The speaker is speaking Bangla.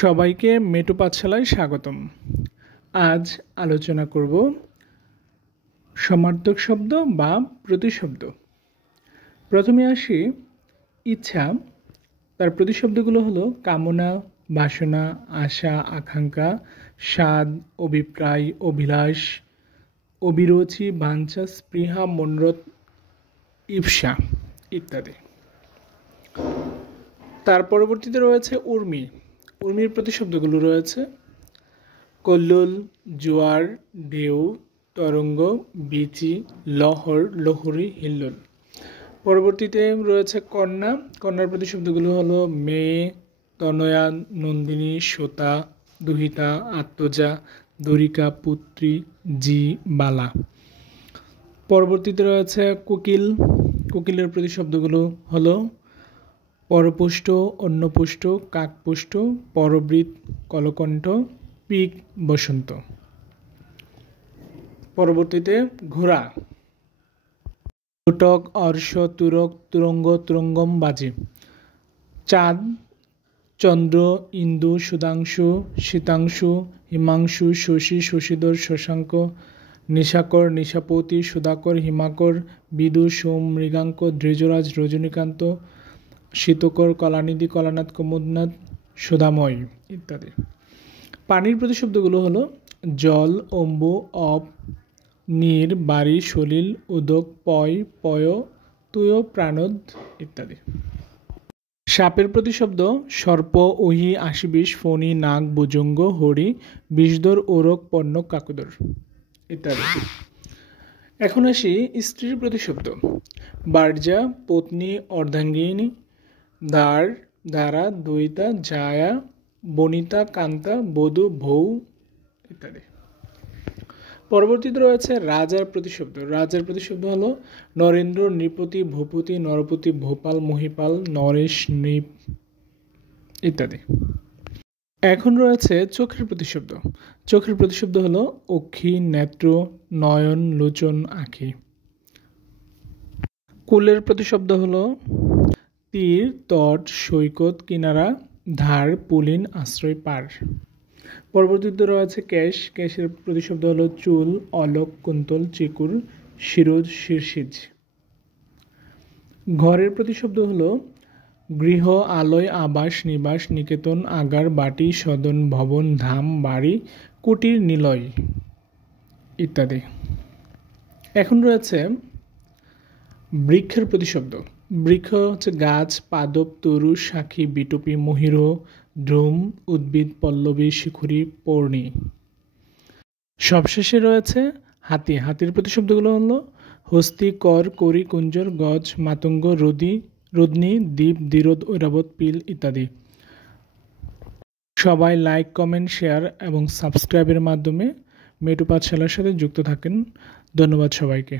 সবাইকে মেটু পাঠশালায় স্বাগতম। আজ আলোচনা করব সমার্থক শব্দ বা প্রতিশব্দ। প্রথমে আসি ইচ্ছা। তার প্রতিশব্দগুলো হলো কামনা, বাসনা, আশা, আকাঙ্ক্ষা, স্বাদ, অভিপ্রায়, অভিলাষ, অভিরুচি, বাঞ্ছা, স্পৃহা, মনোরথ, ঈর্ষা ইত্যাদি। তার পরবর্তীতে রয়েছে উর্মি। উর্মির প্রতিশব্দগুলো রয়েছে কল্লোল, জোয়ার, ঢেউ, তরঙ্গ, বীচি, লহর, লহরী, হিল্লোল। পরবর্তীতে রয়েছে কন্যা। কন্যার প্রতিশব্দগুলো হলো মেয়ে, তনয়া, নন্দিনী, সোতা, দুহিতা, আত্মজা, দরিকা, পুত্রী, জি, বালা। পরবর্তীতে রয়েছে কোকিল। কোকিলের প্রতিশব্দগুলো হলো পরপুষ্ট, অন্নপুষ্ট, কাকপুষ্ট, পরবৃত, কলকণ্ঠ, পিক, বসন্ত। পরবর্তীতে ঘোড়া। তুটক, অর্শ, তুরক, তুরঙ্গ, তুরঙ্গম, বাজি। চাঁদ, চন্দ্র, ইন্দু, সুধাংশু, শীতাংশু, হিমাংশু, শশী, শশীধর, শশাঙ্ক, নিশাকর, নিশাপতি, সুধাকর, হিমাকর, বিদু, সোম, মৃগাঙ্ক, ধৃজরাজ, রজনীকান্ত, শীতকর, কলানিধি, কলানাথ, কুমুদনাথ, সুধাময় ইত্যাদি। পানির প্রতিশব্দগুলো হলো জল, অম্বু, অপ, নীর, বাড়ি, সলিল, উদক, পয়, পয়, তুয়, প্রাণদ ইত্যাদি। সাপের প্রতিশব্দ সর্প, ওহি, আশিবিষ, ফণি, নাগ, ভুজঙ্গ, হরি, বিষধর, ওরক, পণ্যক, কাকুদর ইত্যাদি। এখন আসি স্ত্রীর প্রতিশব্দ। বার্জা, পত্নী, অর্ধাঙ্গিনী, দ্বার, দ্বারা, দ্বৈতা, জায়া, বনিতা, কান্তা, বধূ, বউ ইত্যাদি। পরবর্তীতে রয়েছে রাজার প্রতিশব্দ। রাজার প্রতিশব্দ হলো নরেন্দ্র, নৃপতি, ভূপতি, নরপতি, ভোপাল, মহিপাল, নরেশ, নৃপ ইত্যাদি। এখন রয়েছে চোখের প্রতিশব্দ। চোখের প্রতিশব্দ হলো অক্ষি, নেত্র, নয়ন, লোচন, আঁখি। কূলের প্রতিশব্দ হলো তীর, তট, সৈকত, কিনারা, ধার, পুলিন, আশ্রয়, পার। পরবর্তীতে রয়েছে কেশ। কেশের প্রতিশব্দ হলো চুল, অলক, কুন্তল, চিকুর, শিরোজ, শীর্ষিজ। ঘরের প্রতিশব্দ হলো গৃহ, আলয়, আবাস, নিবাস, নিকেতন, আগার, বাটি, সদন, ভবন, ধাম, বাড়ি, কুটির, নিলয় ইত্যাদি। এখন রয়েছে বৃক্ষের প্রতিশব্দ। বৃক্ষ হচ্ছে গাছ, পাদপ, তরু, শাখী, বিটপি, মহিরহ, দ্রুম, উদ্ভিদ, পল্লবী, শিখুরি, পর্ণি। সবশেষে রয়েছে হাতি। হাতির প্রতিশব্দগুলো হলো হস্তি, কর, করি, কুঞ্জর, গজ, মাতঙ্গ, রুদনি, দ্বীপ, দ্বিরোধ, ঐরাবত, পিল ইত্যাদি। সবাই লাইক, কমেন্ট, শেয়ার এবং সাবস্ক্রাইবের মাধ্যমে মেটু পাঠশালার সাথে যুক্ত থাকেন। ধন্যবাদ সবাইকে।